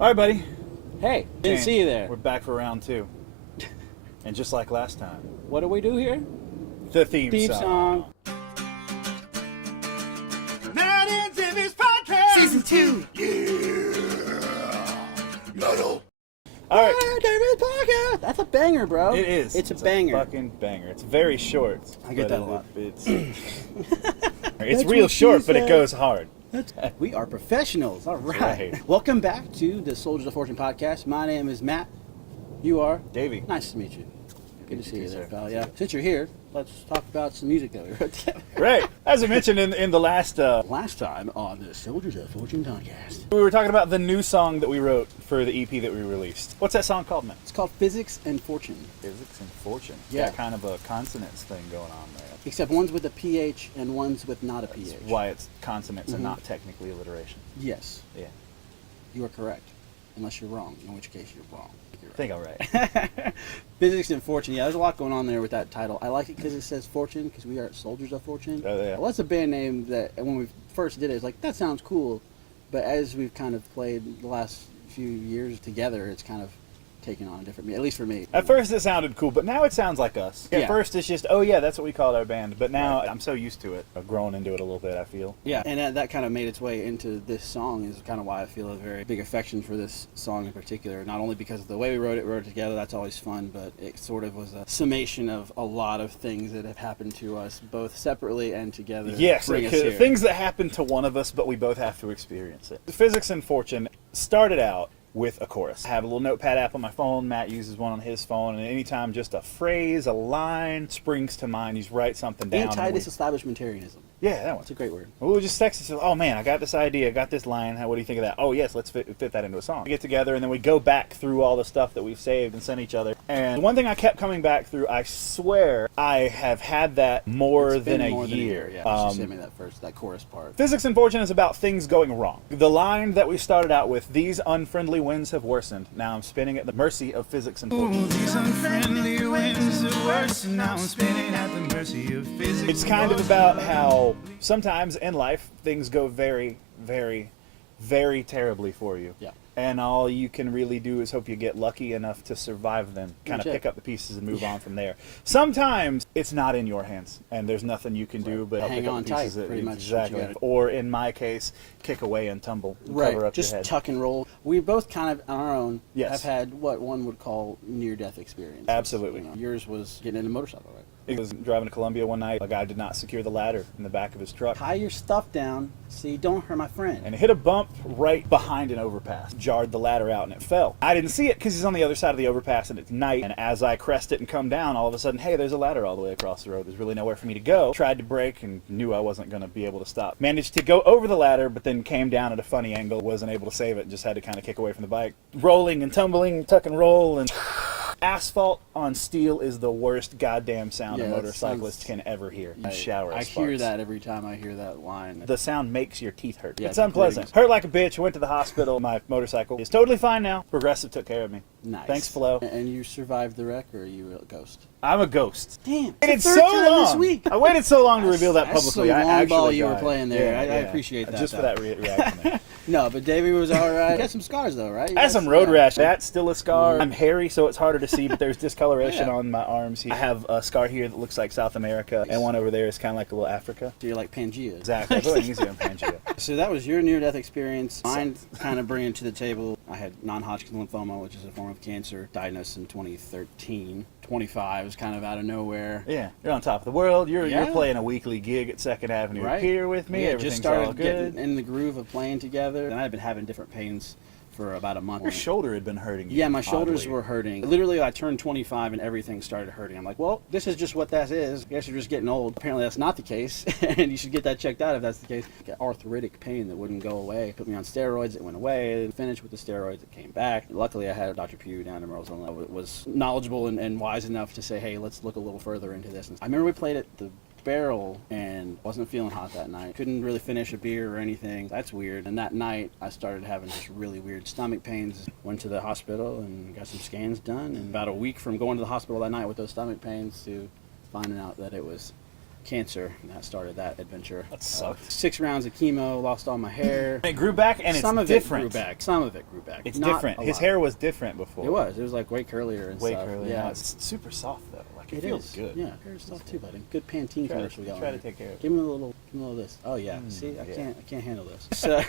All right, buddy. Hey, didn't see you there. We're back for round two. And just like last time, What do we do here? the theme Song. Matt and Jimmy's podcast. Season 2. Metal. All right. David Podcast. That's a banger, bro. It is. It's a banger. Fucking banger. It's very short. I get but that a lot. It's real short, but it goes hard. We are professionals. All right. right. Welcome back to the Soldiers of Fortune podcast. My name is Matt. You are? Davey. Nice to meet you. Good to see you sir. there, pal. Yeah. Since you're here, let's talk about some music that we wrote together. Right. As I mentioned in the last... Last time on the Soldiers of Fortune podcast. we were talking about the new song that we wrote for the EP that we released. What's that song called, man? It's called Physics and Fortune. Physics and Fortune. Yeah. Got kind of a consonants thing going on there. Except one's with a PH and one's with not a PH. That's why it's consonants and not technically alliteration. Yes, Yeah. you are correct. Unless you're wrong, in which case you're wrong. I think I'm right. Physics and Fortune. Yeah, there's a lot going on there with that title. I like it because it says Fortune, because we are Soldiers of Fortune. Oh, yeah. Well, that's a band name that when we first did it, it's like, that sounds cool. But as we've kind of played the last few years together, it's kind of taken on a different, at least for me. At first it sounded cool, but now it sounds like us. At Yeah. first it's just, oh yeah, that's what we called our band. But now I'm so used to it. I've grown into it a little bit, I feel. Yeah, and that kind of made its way into this song is kind of why I feel a very big affection for this song in particular. Not only because of the way we wrote it together, that's always fun, but it sort of was a summation of a lot of things that have happened to us, both separately and together. Yes, Bring us because here. things that happen to one of us, but we both have to experience it. Physics and Fortune started out with a chorus. I have a little notepad app on my phone. Matt uses one on his phone, and anytime just a phrase, a line springs to mind, you just write something down. Anti-disestablishmentarianism. Yeah, that one. It's a great word. We'll just text each other, oh man, I got this idea, I got this line, what do you think of that? Oh yes, let's fit that into a song. We get together and then we go back through all the stuff that we've saved and sent each other. And one thing I kept coming back through, I swear I have had that more It's than been a more than year. Yeah, she sent me that chorus part. Physics and Fortune is about things going wrong. The line that we started out with, these unfriendly winds have worsened. Now I'm spinning at the mercy of physics and fortune. Ooh, these unfriendly winds are worse, and now I'm spinning at the mercy of physics. It's kind of about how sometimes in life things go very, very, very terribly for you. Yeah. And all you can really do is hope you get lucky enough to survive them, kind of Legit. pick up the pieces and move on from there. Sometimes it's not in your hands, and there's nothing you can do but help Hang pick up on the pieces. tight, pretty much what you Exactly. gotta do. Or in my case, kick away and tumble, and Right, cover up just your head. tuck and roll. We both kind of, on our own, Yes. have had what one would call near-death experiences. Absolutely. Yours was getting in a motorcycle, right? I was driving to Columbia one night. A guy did not secure the ladder in the back of his truck. Tie your stuff down so you don't hurt my friend. And it hit a bump right behind an overpass, jarred the ladder out, and it fell. I didn't see it because he's on the other side of the overpass and it's night, and as I crest it and come down, all of a sudden, hey, there's a ladder all the way across the road. There's really nowhere for me to go. Tried to brake and knew I wasn't going to be able to stop. Managed to go over the ladder, but then came down at a funny angle, wasn't able to save it, and just had to kind of kick away from the bike. Rolling and tumbling, tuck and roll, and... Asphalt on steel is the worst goddamn sound a Yeah, that motorcyclist sounds- can ever hear. You shower I of hear sparks. that every time I hear that line. The sound makes your teeth hurt. Yeah, It's the unpleasant. grating. Hurt like a bitch. Went to the hospital. My motorcycle is totally fine now. Progressive took care of me. Nice. Thanks, Flo. And you survived the wreck, or are you a ghost? I'm a ghost. Damn. Waited It's the so third time long. this week. I waited so long to reveal that That's publicly. some I long actually ball you were died. playing there. Yeah, I yeah. appreciate that, Just for though. that reaction there. No, but Davey was all right. You got some scars, though, right? I had some road Yeah. rash. That's still a scar. I'm hairy, so it's harder to see, but there's discoloration Yeah. on my arms. I have a scar here that looks like South America, and one over there is kind of like a little Africa. So you're like Pangea. Exactly. I feel like easy on Pangea. So that was your near-death experience. Mine kind of bringing to the table, I had non-Hodgkin's lymphoma, which is a form of cancer, diagnosed in 2013. 25 was kind of out of nowhere. Yeah, you're on top of the world. You're Yeah. playing a weekly gig at Second Avenue Right. Pier with me. Yeah, Everything's just started all good. getting in the groove of playing together. And I had been having different pains for about a month. Your shoulder had been hurting you. Yeah, my shoulders oddly. were hurting. Literally, I turned 25 and everything started hurting. I'm like, well, this is just what that is. I guess you're just getting old. Apparently, that's not the case, and you should get that checked out if that's the case. Got arthritic pain that wouldn't go away. Put me on steroids. It went away. Finished with the steroids. It came back. Luckily, I had Dr. Pugh down in Merle's that was knowledgeable and wise enough to say, hey, let's look a little further into this. I remember we played at the Barrel and wasn't feeling hot that night. Couldn't really finish a beer or anything. That's weird. And that night I started having just really weird stomach pains. Went to the hospital and got some scans done. And about a week from going to the hospital that night with those stomach pains to finding out that it was cancer, and that started that adventure. That sucked. 6 rounds of chemo, lost all my hair. It grew back, and Some it's of different. it grew back. Some of it grew back. It's Not different. a His lot. hair was different before. It was like way curlier and way stuff. curly. Yeah, Now it's super soft though. Like it feels is. good. Yeah, hair's soft too, buddy. Good Pantene Try commercial to, going. try to here. take care of it. Give me a little of this. Oh yeah. See, I yeah. can't handle this. So,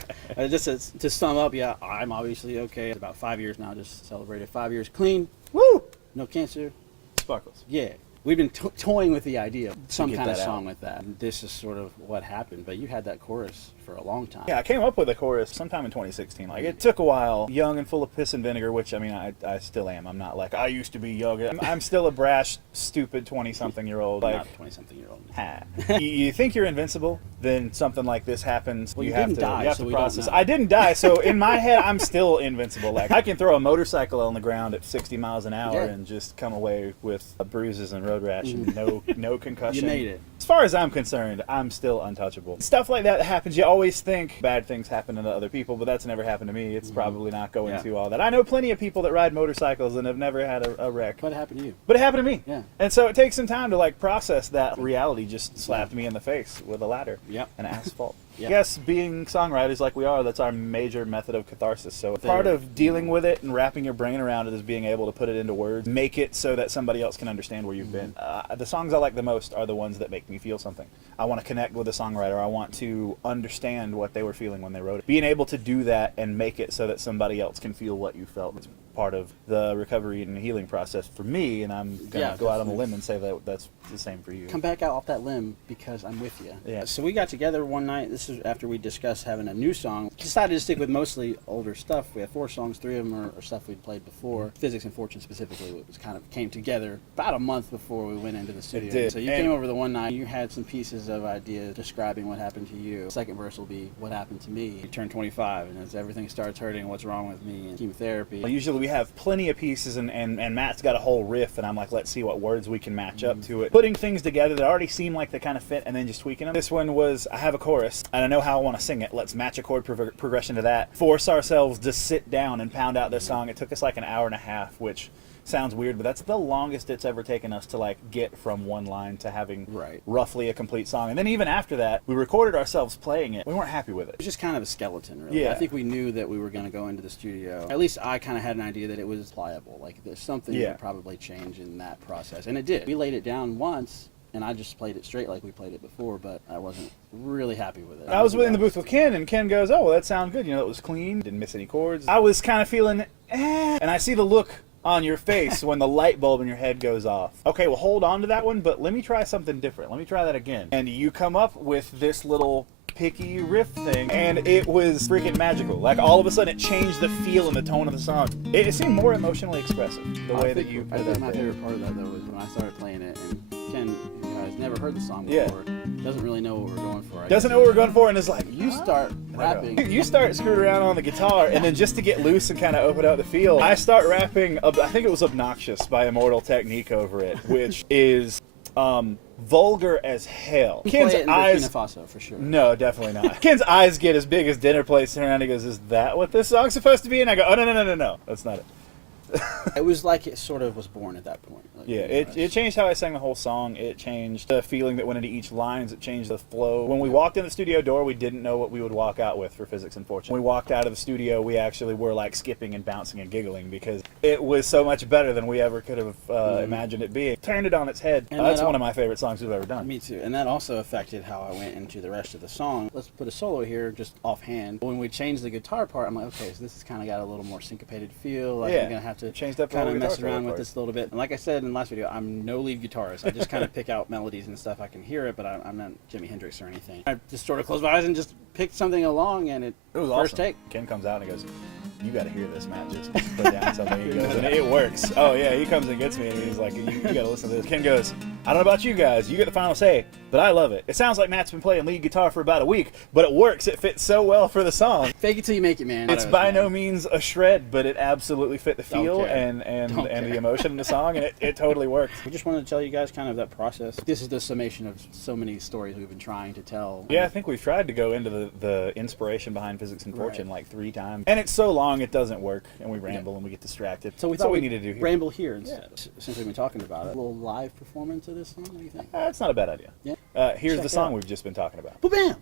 just to sum up, yeah, I'm obviously okay. It's about 5 years now. Just celebrated 5 years clean. Woo! No cancer. Sparkles. Yeah. We've been toying with the idea of some get kind of that out. song with that. And this is sort of what happened. But you had that chorus for a long time. Yeah, I came up with a chorus sometime in 2016. Like, it took a while. Young and full of piss and vinegar, which, I mean, I still am. I'm not like, I used to be young. I'm still a brash, stupid 20-something-year-old. I'm Like, not 20-something-year-old. ha. you think you're invincible, then something like this happens. Well, you have didn't to, die, you have so to we don't process. know. I didn't die, so in my head, I'm still invincible. Like, I can throw a motorcycle on the ground at 60 miles an hour Yeah. and just come away with bruises and road rash and no concussion. You made it. As far as I'm concerned, I'm still untouchable. Stuff like that happens. You always think bad things happen to other people, but that's never happened to me. It's probably not going Yeah. to all that. I know plenty of people that ride motorcycles and have never had a wreck. What happened to you? But it happened to me. Yeah. And so it takes some time to like process that reality just slapped me in the face with a ladder Yep. and asphalt. Yep. I guess being songwriters like we are, that's our major method of catharsis. So part of dealing with it and wrapping your brain around it is being able to put it into words, make it so that somebody else can understand where you've been. The songs I like the most are the ones that make me feel something. I want to connect with a songwriter. I want to understand what they were feeling when they wrote it. Being able to do that and make it so that somebody else can feel what you felt is part of the recovery and healing process for me, and I'm going to Yeah, go out on a definitely. limb and say that that's the same for you. Come back out off that limb because I'm with you. Yeah. So we got together one night. This is after we discussed having a new song. Decided to stick with mostly older stuff. We have 4 songs. 3 of them are stuff we'd played before. Physics and Fortune specifically was kind of came together about a month before we went into the studio. did. So you And- came over the one night. You had some pieces of ideas describing what happened to you. The second verse will be what happened to me. You turned 25 and as everything starts hurting, what's wrong with me? And chemotherapy. Usually we have plenty of pieces, and Matt's got a whole riff, and I'm like, let's see what words we can match up to it. Putting things together that already seem like they kind of fit, and then just tweaking them. This one was, I have a chorus, and I know how I want to sing it. Let's match a chord progression to that. Force ourselves to sit down and pound out this song. It took us like an hour and a half, which sounds weird, but that's the longest it's ever taken us to like get from one line to having Right. roughly a complete song. And then even after that, we recorded ourselves playing it. We weren't happy with It it. was just kind of a skeleton, really. Yeah. I think we knew that we were going to go into the studio. At least I kind of had an idea that it was pliable. Like there's something that Yeah. would probably change in that process. And it did. We laid it down once, and I just played it straight like we played it before, but I wasn't really happy with it. I was in the booth with Ken, and Ken goes, oh, well, that sounds good. You know, it was clean, didn't miss any chords. I was kind of feeling, and I see the look on your face when the light bulb in your head goes off. Okay, well, hold on to that one, but let me try something different. Let me try that again. And you come up with this little picky riff thing, and it was freaking magical. Like, all of a sudden, it changed the feel and the tone of the song. It seemed more emotionally expressive, the way that you I put think it my out there. favorite part of that, though, was when I started playing it, and Ken, who has never heard the song Yeah. before, doesn't really know what we're going for. I Doesn't guess. know what we're going for, and is like, You start rapping. You start screwing around on the guitar, and then just to get loose and kind of open up the feel, I start rapping, I think it was Obnoxious by Immortal Technique over it, which is vulgar as hell. Play Ken's it in eyes... Burkina Faso, for sure. No, definitely not. Ken's eyes get as big as dinner plates, and around he goes, is that what this song's supposed to be? And I go, oh, no, that's not it. It was like it sort of was born at that point. Like, Yeah, you know, it changed how I sang the whole song. It changed the feeling that went into each lines. It changed the flow. When we walked in the studio door, we didn't know what we would walk out with for Physics and Fortune. When we walked out of the studio, we actually were like skipping and bouncing and giggling because it was so much better than we ever could have imagined it being. Turned it on its head. And That's that one of my favorite songs we've ever done. Me too. And that also affected how I went into the rest of the song. Let's put a solo here, just offhand. When we changed the guitar part, I'm like, okay, so this has kind of got a little more syncopated feel. Like Yeah. I'm going to have to Changed up the kind whole of mess guitar around solo with part. this a little bit. And like I said in the last video, I'm no lead guitarist. I just kind of pick out melodies and stuff. I can hear it, but I'm not Jimi Hendrix or anything. I just sort of closed my eyes and just picked something along, and it was first awesome. take. Ken comes out and he goes, you got to hear this, Matt. Just put down something. He goes, and it works. Oh, yeah. He comes and gets me, and he's like, you got to listen to this. Ken goes, I don't know about you guys. You get the final say, but I love it. It sounds like Matt's been playing lead guitar for about a week, but it works. It fits so well for the song. Fake it till you make it, man. It's by no means a shred, but it absolutely fit the Don't feel care. and Don't the care. emotion in the song, and it totally worked. We just wanted to tell you guys kind of that process. This is the summation of so many stories we've been trying to tell. Yeah, I think we've tried to go into the inspiration behind Physics and Fortune like 3 times. And it's so long it doesn't work, and we ramble and we get distracted. So we That's thought what we we'd need to do here. ramble here instead. Since we've been talking about it, a little live performance to this song? What do you think? That's not a bad idea. Yeah. Here's Check the it song out. we've just been talking about. Ba-bam!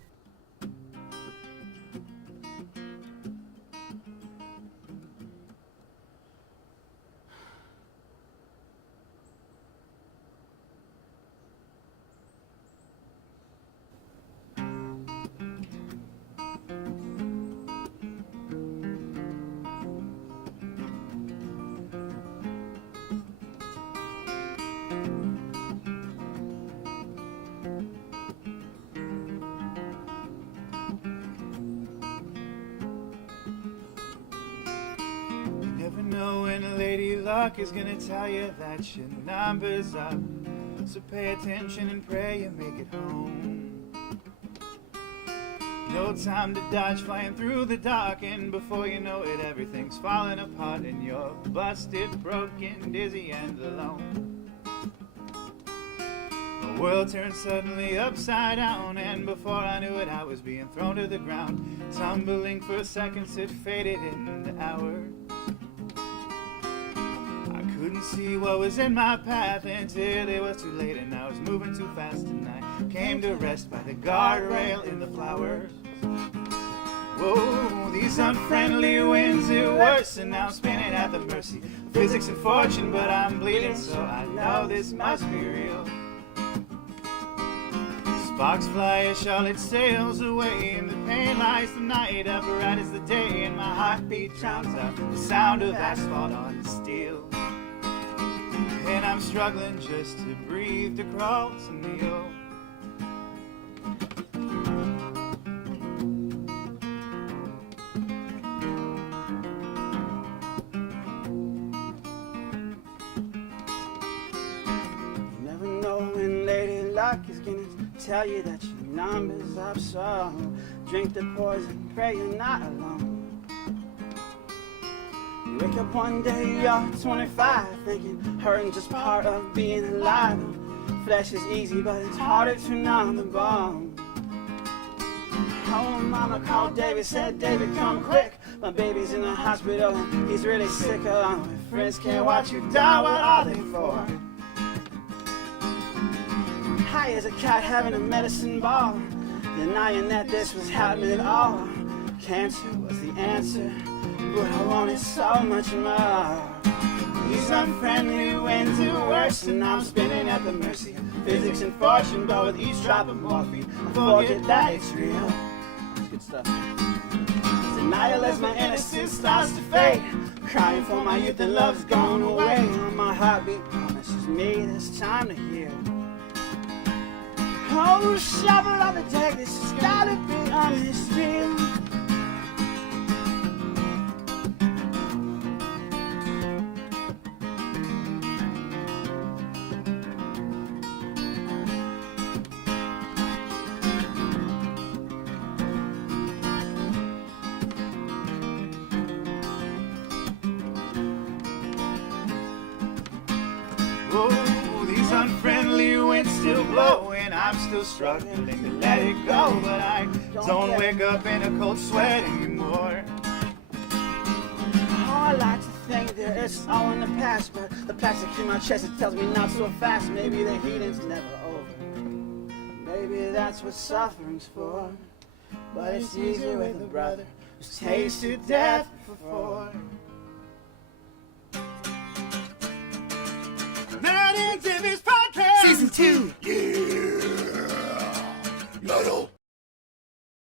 You never know when a lady luck is gonna tell you that your number's up. So pay attention and pray you make it home. No time to dodge, flying through the dark, and before you know it, everything's falling apart, and you're busted, broken, dizzy, and alone. The world turned suddenly upside down, and before I knew it, I was being thrown to the ground. Tumbling for seconds, it faded into hours. I couldn't see what was in my path until it was too late, and I was moving too fast, and I came to rest by the guardrail in the flowers. Whoa, these unfriendly winds are worse, and now I'm spinning at the mercy of physics and fortune, but I'm bleeding, so I know this must be real. Sparks fly as Charlotte sails away, and the pain lights the night up right as the day, and my heartbeat drowns out the sound of asphalt on steel. And I'm struggling just to breathe, to crawl, to kneel. You never know when Lady Luck is gonna tell you that your number's up, so drink the poison, pray you're not alone. You wake up one day, you're 25, thinking hurting just part of being alive. Flesh is easy, but it's harder to numb the bone. Oh, mama called David, said, David, come quick. My baby's in the hospital and he's really sick. Along with friends can't watch you die, what are they for? High as a cat having a medicine ball, denying that this was happening at all. Cancer was the answer, but I wanted so much more. These unfriendly winds are worse, and I'm spinning at the mercy of physics and fortune, but with each drop of morphine, I forget that it's real. That's good stuff. Denial as my innocence starts to fade, crying for my youth and love's gone away. My heartbeat promises me there's time to heal. Oh, shovel on the deck, this has gotta be on his stream. Oh, these unfriendly winds still blow, and I'm still struggling to let it go, but I don't wake up in a cold sweat anymore. Oh, I like to think that it's all in the past, but the plastic in my chest, it tells me not so fast. Maybe the heating's never over. Maybe that's what suffering's for. But it's easier with a brother who's tasted death before. Matt and Timmy's podcast, Season 2. yeah.